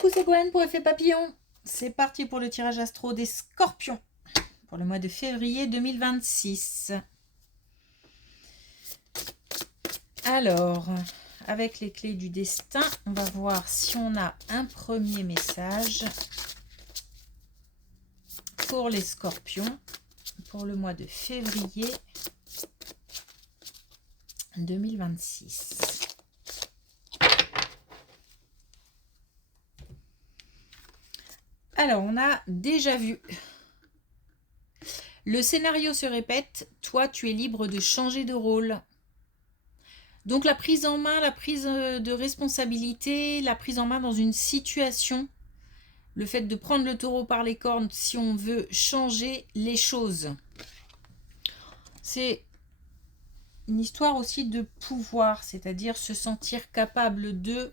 Coucou, c'est Gwen pour Effet Papillon. C'est parti pour le tirage astro des Scorpions pour le mois de février 2026. Alors, avec les clés du destin, on va voir si on a un premier message pour les Scorpions pour le mois de février 2026. Alors, on a déjà vu. Le scénario se répète. Toi, tu es libre de changer de rôle. Donc, la prise en main, la prise de responsabilité, la prise en main dans une situation, le fait de prendre le taureau par les cornes si on veut changer les choses. C'est une histoire aussi de pouvoir, c'est-à-dire se sentir capable de...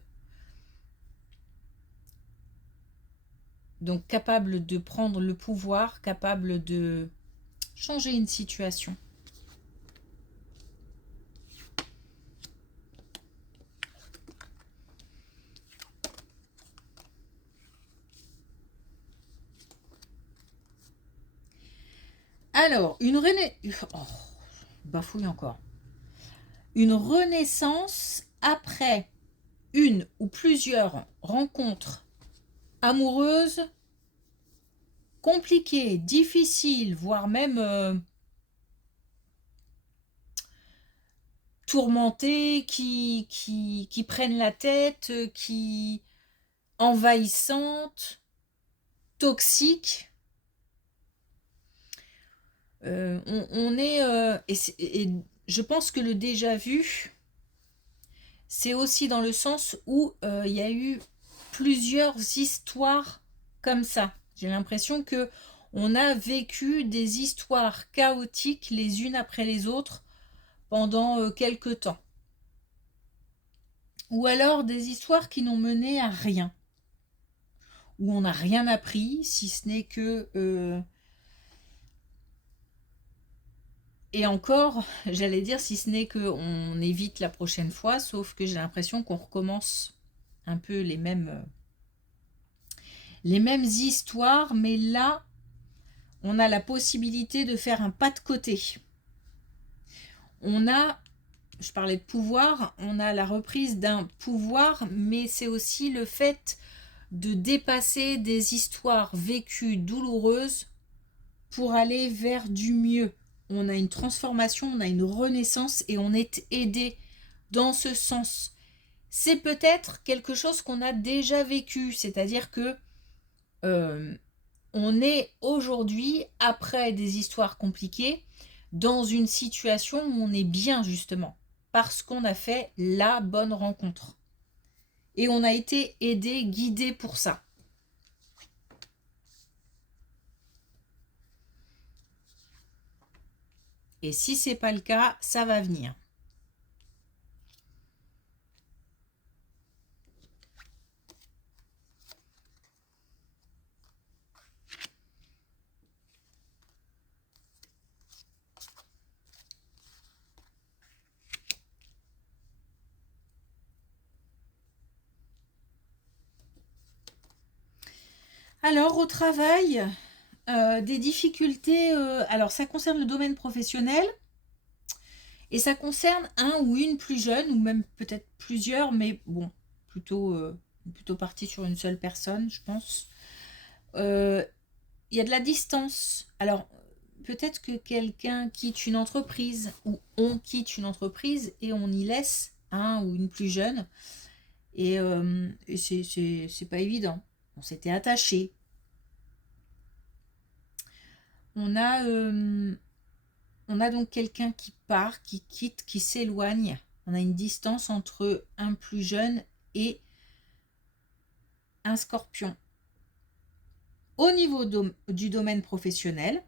Donc, capable de prendre le pouvoir, capable de changer une situation. Alors, bafouille encore. Une renaissance après une ou plusieurs rencontres amoureuses compliquées, difficiles, voire même tourmentées, qui prennent la tête, qui envahissantes, toxiques. On est... et je pense que le déjà vu, c'est aussi dans le sens où il y a eu plusieurs histoires comme ça. J'ai l'impression que on a vécu des histoires chaotiques les unes après les autres pendant quelque temps. Ou alors des histoires qui n'ont mené à rien. Où on n'a rien appris, si ce n'est que... Et encore, j'allais dire, si ce n'est qu'on évite la prochaine fois, sauf que j'ai l'impression qu'on recommence un peu les mêmes histoires, mais là, on a la possibilité de faire un pas de côté. Je parlais de pouvoir, on a la reprise d'un pouvoir, mais c'est aussi le fait de dépasser des histoires vécues douloureuses pour aller vers du mieux. On a une transformation, on a une renaissance et on est aidé dans ce sens. C'est peut-être quelque chose qu'on a déjà vécu, c'est-à-dire que on est aujourd'hui, après des histoires compliquées, dans une situation où on est bien justement, parce qu'on a fait la bonne rencontre. Et on a été aidé, guidé pour ça. Et si c'est pas le cas, ça va venir. Alors, au travail, des difficultés. Alors, ça concerne le domaine professionnel et ça concerne un ou une plus jeune, ou même peut-être plusieurs, mais bon, plutôt parti sur une seule personne, je pense. Il y a de la distance. Alors, peut-être que quelqu'un quitte une entreprise ou on quitte une entreprise et on y laisse un ou une plus jeune. Et c'est pas évident. On s'était attaché. On a donc quelqu'un qui part, qui quitte, qui s'éloigne. On a une distance entre un plus jeune et un scorpion. Au niveau du domaine professionnel,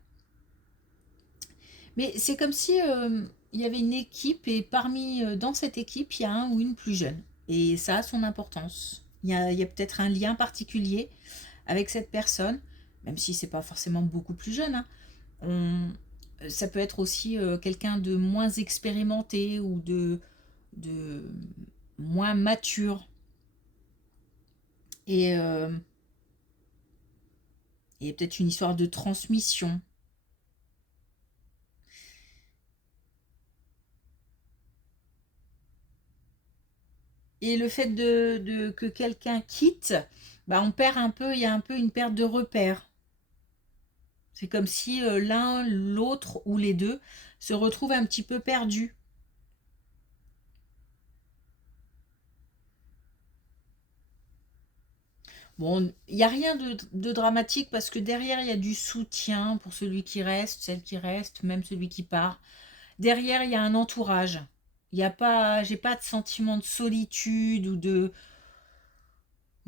mais c'est comme si il y avait une équipe et dans cette équipe, il y a un ou une plus jeune. Et ça a son importance. Il y a peut-être un lien particulier avec cette personne, même si c'est pas forcément beaucoup plus jeune. Hein. Ça peut être aussi quelqu'un de moins expérimenté ou de moins mature. Et, et peut-être une histoire de transmission. Et le fait que quelqu'un quitte, bah on perd un peu, il y a un peu une perte de repère. C'est comme si l'un, l'autre ou les deux se retrouvent un petit peu perdus. Bon, il n'y a rien de dramatique parce que derrière, il y a du soutien pour celui qui reste, celle qui reste, même celui qui part. Derrière, il y a un entourage. Il y a pas, j'ai pas de sentiment de solitude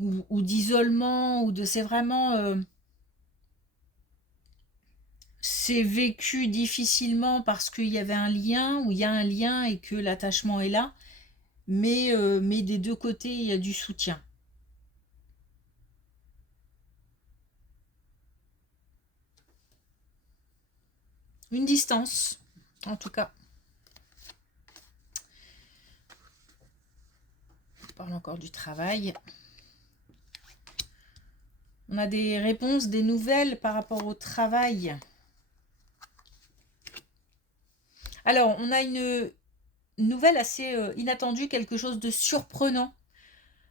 ou d'isolement ou de. C'est vraiment, c'est vécu difficilement parce qu'il y avait un lien ou il y a un lien et que l'attachement est là, mais des deux côtés, il y a du soutien. Une distance, en tout cas. On parle encore du travail. On a des réponses, des nouvelles par rapport au travail. Alors, on a une nouvelle assez inattendue, quelque chose de surprenant.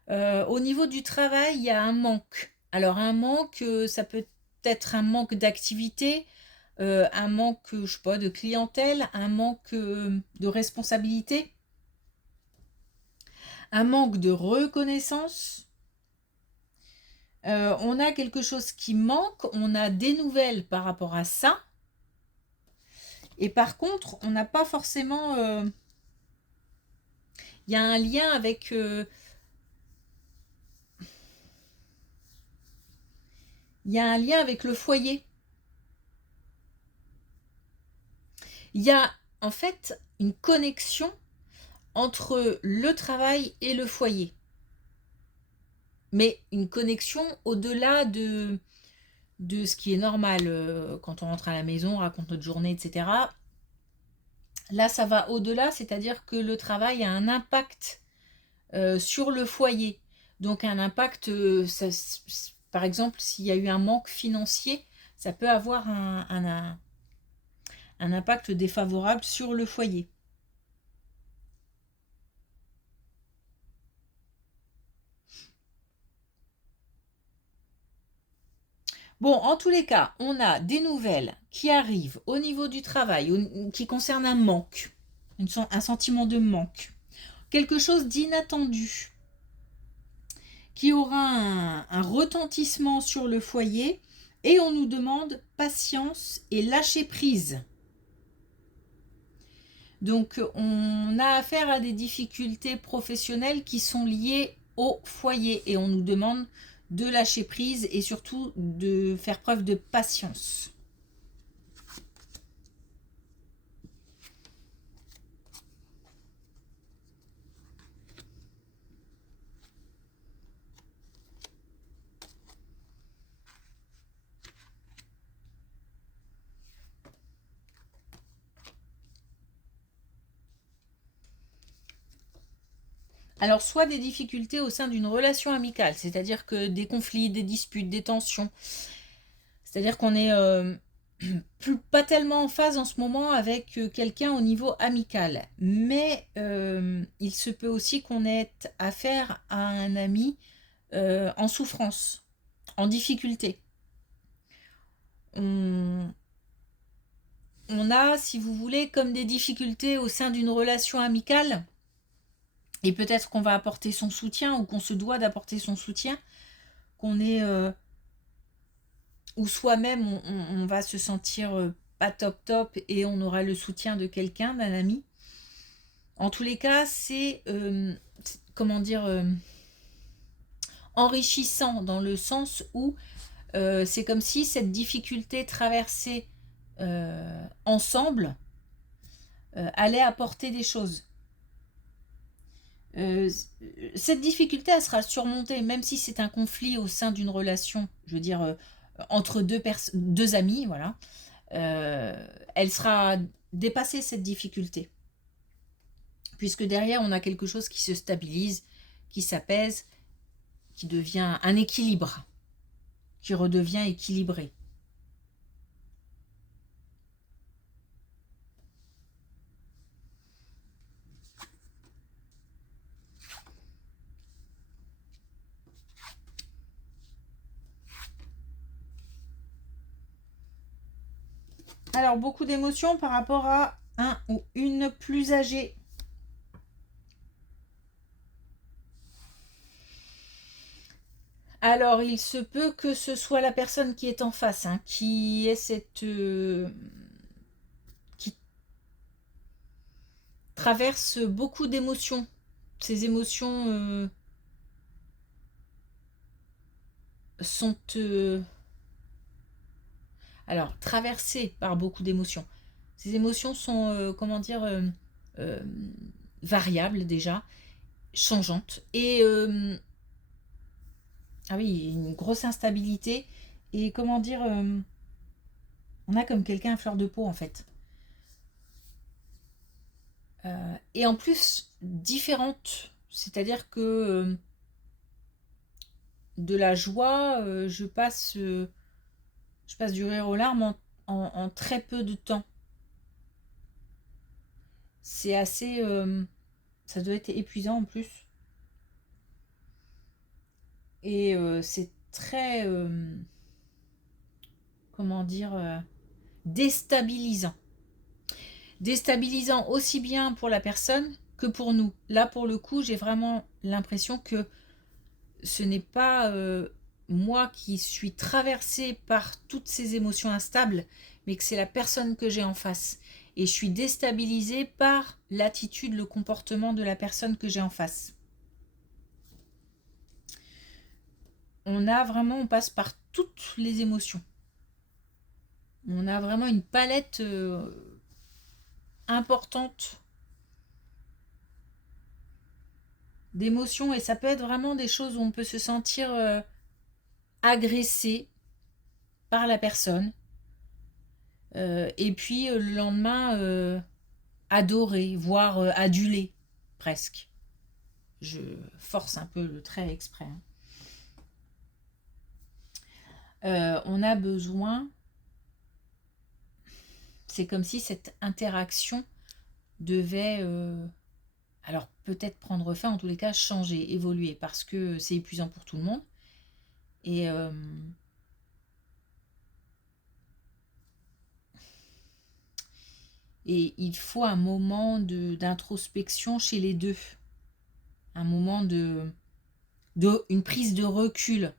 Au niveau du travail, il y a un manque. Alors, un manque, ça peut être un manque d'activité, un manque, je sais pas, de clientèle, un manque de responsabilité, un manque de reconnaissance. On a quelque chose qui manque, on a des nouvelles par rapport à ça. Et par contre, on n'a pas forcément. Il y a un lien avec. Il y a un lien avec le foyer. Il y a en fait une connexion entre le travail et le foyer. Mais une connexion au-delà de ce qui est normal quand on rentre à la maison, on raconte notre journée, etc. Là, ça va au-delà, c'est-à-dire que le travail a un impact sur le foyer. Donc un impact, par exemple, s'il y a eu un manque financier, ça peut avoir un impact défavorable sur le foyer. Bon, en tous les cas, on a des nouvelles qui arrivent au niveau du travail, qui concernent un manque, un sentiment de manque, quelque chose d'inattendu, qui aura un retentissement sur le foyer, et on nous demande patience et lâcher prise. Donc on a affaire à des difficultés professionnelles qui sont liées au foyer et on nous demande de lâcher prise et surtout de faire preuve de patience. Alors, soit des difficultés au sein d'une relation amicale, c'est-à-dire que des conflits, des disputes, des tensions. C'est-à-dire qu'on est pas tellement en phase en ce moment avec quelqu'un au niveau amical. Mais il se peut aussi qu'on ait affaire à un ami en souffrance, en difficulté. On, on a, si vous voulez, comme des difficultés au sein d'une relation amicale. Et peut-être qu'on va apporter son soutien ou qu'on se doit d'apporter son soutien, qu'on est ou soi-même on va se sentir pas top top et on aura le soutien de quelqu'un, d'un ami. En tous les cas, c'est comment dire enrichissant dans le sens où c'est comme si cette difficulté traversée ensemble allait apporter des choses. Cette difficulté, elle sera surmontée, même si c'est un conflit au sein d'une relation, je veux dire, entre deux amis, voilà. Elle sera dépassée, cette difficulté. Puisque derrière, on a quelque chose qui se stabilise, qui s'apaise, qui devient un équilibre, qui redevient équilibré. Alors, beaucoup d'émotions par rapport à un ou une plus âgée. Alors, il se peut que ce soit la personne qui est en face, hein, qui ait cette... qui traverse beaucoup d'émotions. Ces émotions sont... alors, traversées par beaucoup d'émotions. Ces émotions sont, comment dire, variables déjà, changeantes. Et, ah oui, une grosse instabilité. Et comment dire, on a comme quelqu'un à fleur de peau en fait. Et en plus, différentes. C'est-à-dire que de la joie, je passe du rire aux larmes en très peu de temps. C'est assez... ça doit être épuisant en plus. Et c'est très... comment dire déstabilisant. Déstabilisant aussi bien pour la personne que pour nous. Là, pour le coup, j'ai vraiment l'impression que ce n'est pas moi qui suis traversée par toutes ces émotions instables, mais que c'est la personne que j'ai en face. Et je suis déstabilisée par l'attitude, le comportement de la personne que j'ai en face. On passe par toutes les émotions. On a vraiment une palette importante d'émotions et ça peut être vraiment des choses où on peut se sentir agressé par la personne et puis le lendemain adoré, voire adulé presque. Je force un peu le trait exprès. On a besoin, c'est comme si cette interaction devait alors peut-être prendre fin, en tous les cas changer, évoluer, parce que c'est épuisant pour tout le monde. Et il faut un moment d'introspection chez les deux. Un moment une prise de recul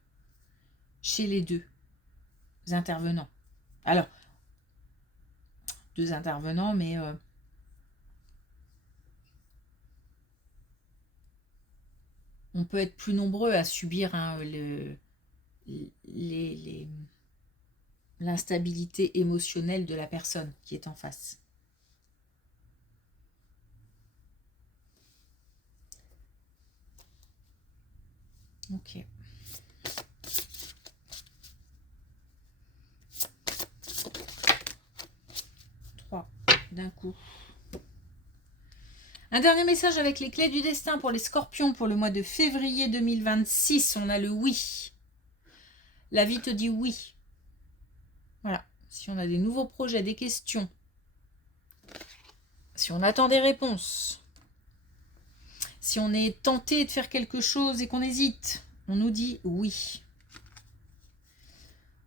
chez les deux intervenants. Alors, deux intervenants, mais on peut être plus nombreux à subir hein, l'instabilité émotionnelle de la personne qui est en face. Ok. D'un coup. Un dernier message avec les clés du destin pour les scorpions pour le mois de février 2026. On a le oui. La vie te dit oui. Voilà. Si on a des nouveaux projets, des questions, si on attend des réponses, si on est tenté de faire quelque chose et qu'on hésite, on nous dit oui.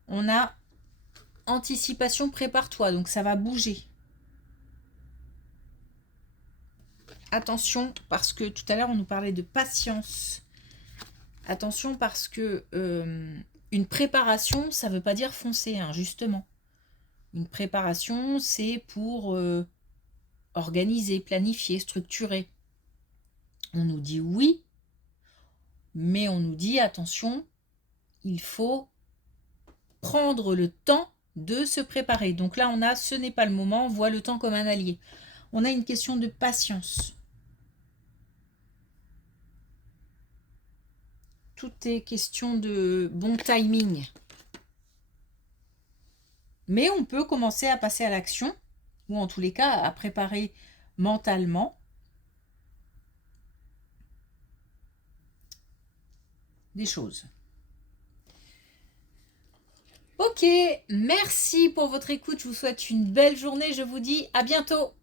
On a anticipation, prépare-toi, donc ça va bouger. Attention, parce que tout à l'heure, on nous parlait de patience. Attention, parce que une préparation, ça ne veut pas dire foncer, hein, justement. Une préparation, c'est pour organiser, planifier, structurer. On nous dit oui, mais on nous dit, attention, il faut prendre le temps de se préparer. Donc là, on a, ce n'est pas le moment, on voit le temps comme un allié. On a une question de patience. Tout est question de bon timing. Mais on peut commencer à passer à l'action, ou en tous les cas à préparer mentalement. des choses. Ok, merci pour votre écoute. Je vous souhaite une belle journée. Je vous dis à bientôt.